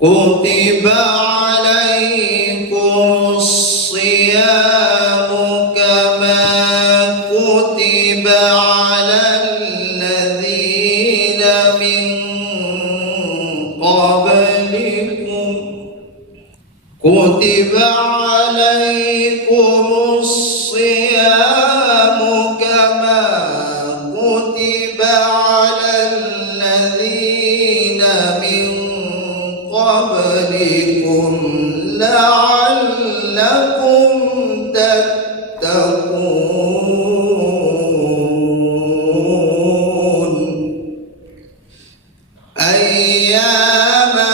كتب عليكم الصيام كما كتب على الذين من قبلكم كتب عليكم الصيام كما كتب على الذين من قبلكم لعلكم تتقون أياما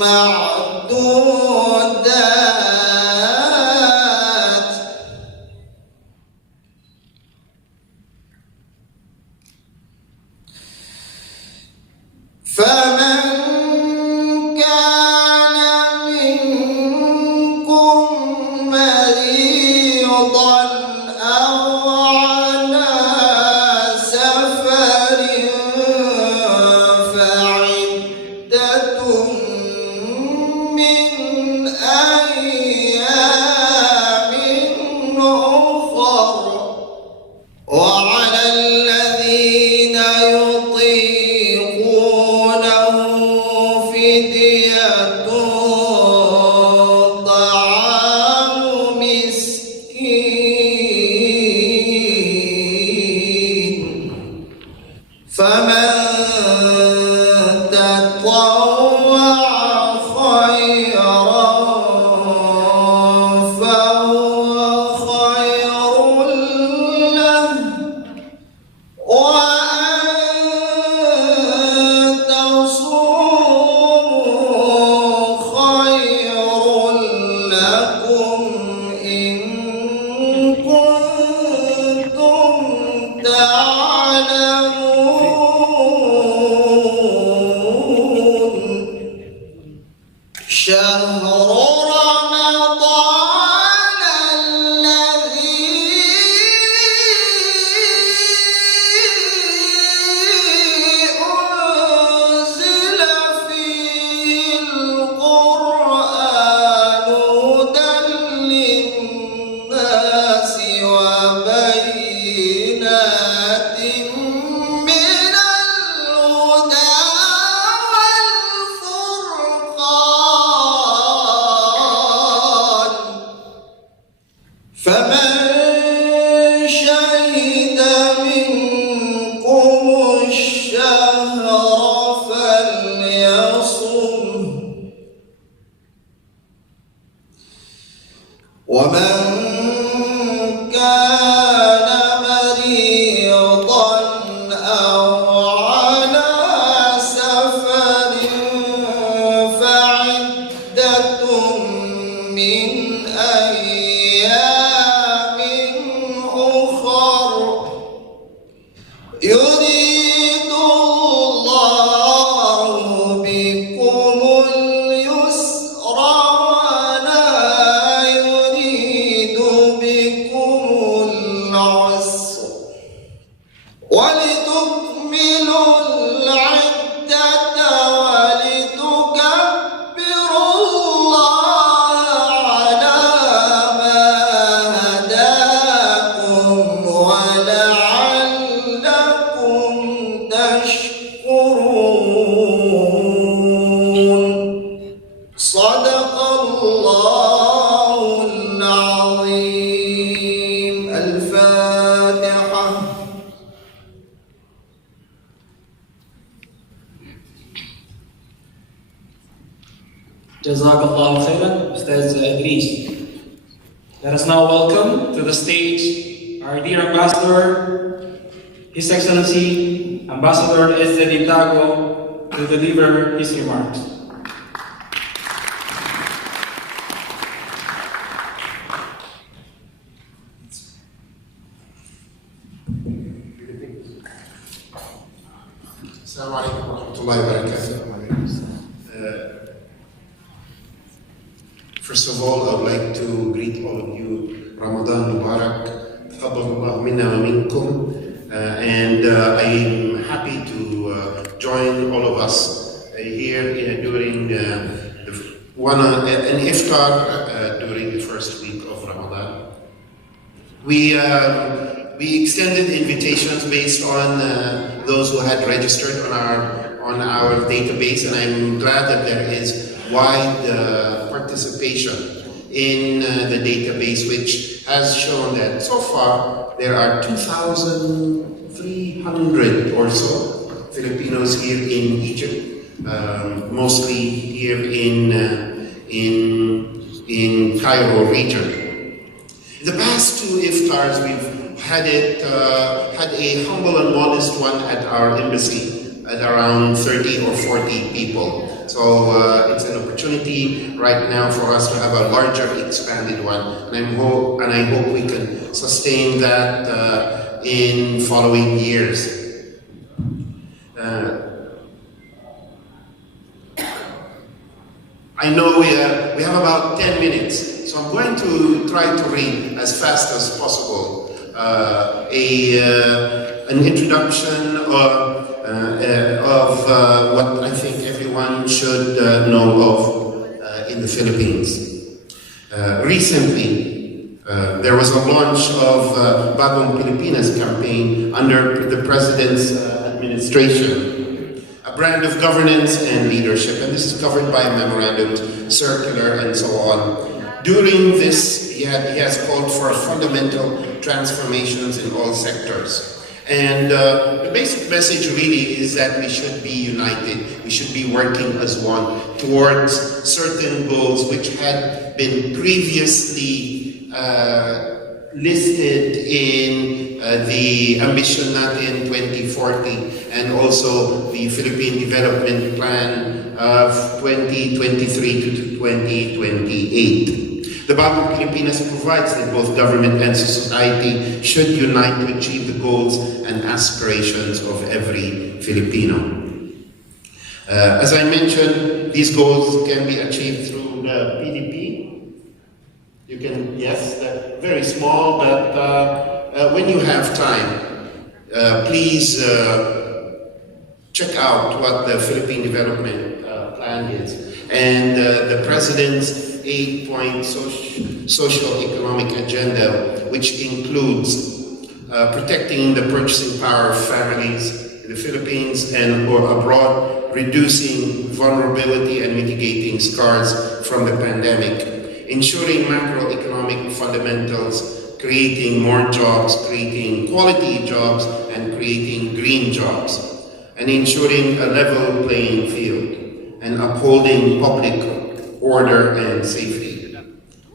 معدودات فمن كان منكم مريضا أو على سفر فعدة من أيام أخر وعلى الذين يطيقونه فدية طعام مسكين فمن تطوع خيرا فهو خير له وأن تصوموا خير لكم إن كنتم تعلمون شهر رمضان الذي أنزل فيه القرآن هدى للناس وبينات من الهدى والفرقان فمن شهد منكم الشهر فليصم ومن كان مريضا أو على سفر فعدة من أيام أخر يريد الله بكم اليسر ولا يريد بكم العسر ولتكملوا العدة ولتكبروا الله على ما هداكم ولعلكم تشكرون صدق الله العظيم الفاتحة Jazakallahu khairan, Ustaz Idris. Let us now welcome to the stage our dear Ambassador, His Excellency Ambassador الذي to deliver his remarks. السلام عليكم ورحمة الله وبركاته. First of all, I would like to greet all of you Ramadan Mubarak. تقبل الله منا ومنكم. And I'm happy to join all of us here during an Iftar during the first week of Ramadan. We extended invitations based on those who had registered on our database, and I'm glad that there is wide participation in the database, which has shown that so far there are 2,300 or so Filipinos here in Egypt, mostly here in Cairo region. The past two iftars we've had a humble and modest one at our embassy at around 30 or 40 people. So it's an opportunity right now for us to have a larger, expanded one, and I hope we can sustain that in following years. I know we have about 10 minutes, so I'm going to try to read as fast as possible an introduction of what I think everyone should know of in the Philippines. Recently, there was a launch of Bagong Pilipinas campaign under the President's administration, a brand of governance and leadership, and this is covered by a memorandum circular and so on. During this, he has called for fundamental transformations in all sectors. And the basic message really is that we should be united, we should be working as one towards certain goals which had been previously listed in the Ambition Natin 2040 and also the Philippine Development Plan of 2023 to 2028. The Bagong Pilipinas provides that both government and society should unite to achieve the goals and aspirations of every Filipino. As I mentioned, these goals can be achieved through the PDP. You can, yes, they're very small, but when you have time, please check out what the Philippine Development Plan is. And the President's 8-point socio-economic agenda, which includes protecting the purchasing power of families in the Philippines and or abroad, reducing vulnerability and mitigating scars from the pandemic, ensuring macroeconomic fundamentals, creating more jobs, creating quality jobs, and creating green jobs, and ensuring a level playing field, and upholding public order and safety.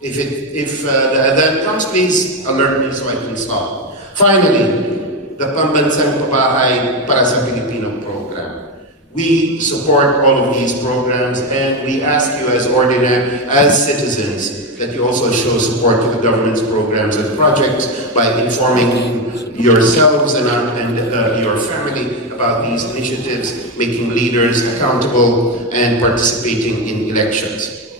If that comes, please alert me so I can stop. Finally, the Pambansang Pabahay para sa Pilipino program. We support all of these programs, and we ask you as citizens that you also show support to the government's programs and projects by informing yourselves and your family about these initiatives, making leaders accountable, and participating in elections.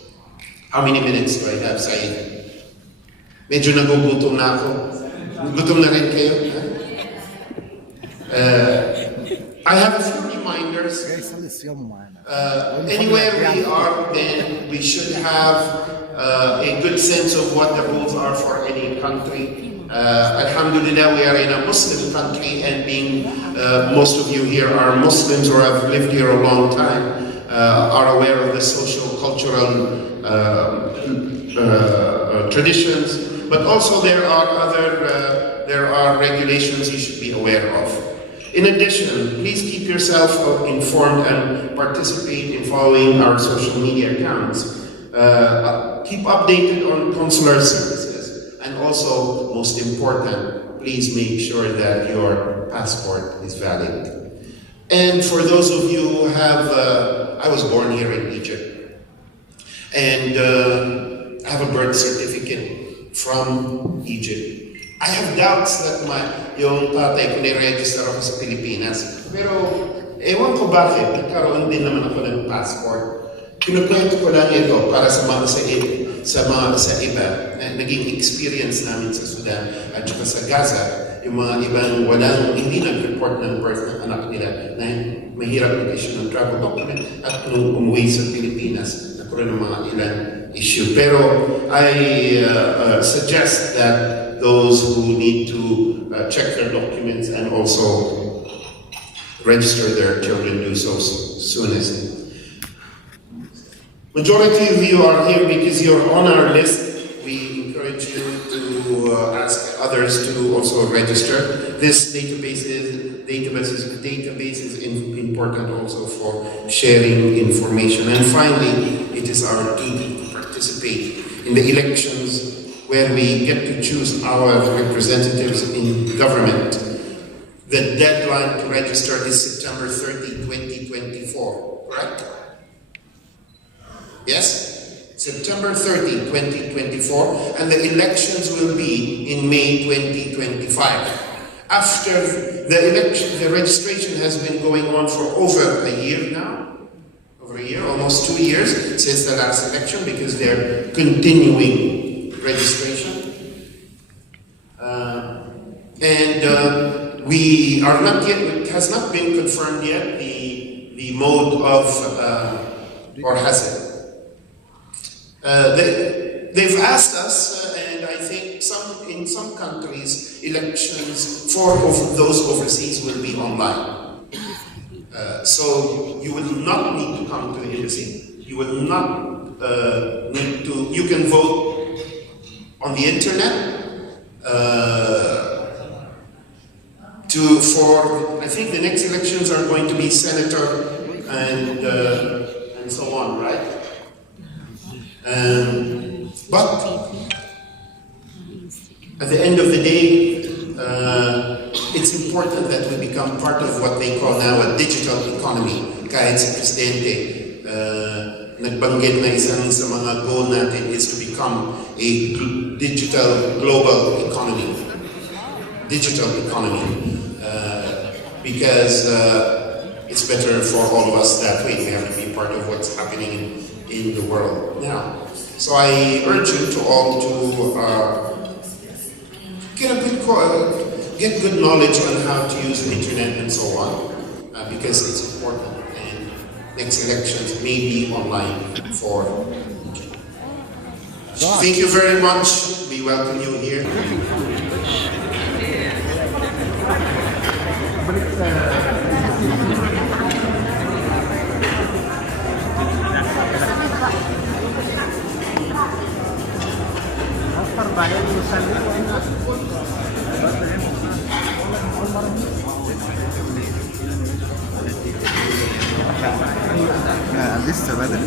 How many minutes do I have, Said? Medyo nagugutom na ako. Gutom na rin kayo? I have a few reminders. Anywhere we are, then we should have a good sense of what the rules are for any country. Alhamdulillah, we are in a Muslim country, and being most of you here are Muslims or have lived here a long time, are aware of the social, cultural traditions, but also there are regulations you should be aware of. In addition, please keep yourself informed and participate in following our social media accounts. Keep updated on consular services, and also, most important, please make sure that your passport is valid. And for those of you who have, I was born here in Egypt, and I have a birth certificate from Egypt. I have doubts that yung tatay ko ni-register ako sa Pilipinas. Pero, ewan ko bakit, nagkaroon din naman ako ng passport. Kinukwento ko lang ito para sa iba na naging experience namin sa Sudan at saka sa Gaza, yung mga ibang hindi nag-report ng birth ng anak nila na mahirap mag-issue ng travel document at nung umuwi sa Pilipinas, nagkaroon ng mga ilang issue. Pero I suggest that those who need to check their documents and also register their children do so soonest. Majority of you are here because you're on our list. We encourage you to ask others to also register. This database is important also for sharing information. And finally, it is our duty to participate in the elections where we get to choose our representatives in government. The deadline to register is September 30, 2024, correct? Yes? September 30, 2024, and the elections will be in May 2025. After the election, the registration has been going on for over a year now. Over a year, almost 2 years since the last election, because they're continuing registration. We are not yet, it has not been confirmed yet, the mode of, or has it? They've asked us, and I think in some countries, elections for those overseas will be online. So you will not need to come to the embassy. You will not need to, you can vote on the internet. I think the next elections are going to be senator and so on, right? But at the end of the day, it's important that we become part of what they call now a digital economy. Kahit si Presidente, nagbanggit na isang sa mga goal natin is to become a digital global economy. Digital economy. Because it's better for all of us that way. We have to be part of what's happening in the world now. So I urge you to all to get good knowledge on how to use the internet and so on, because it's important. And next elections may be online for. Thank you very much. We welcome you here. لسه بدري.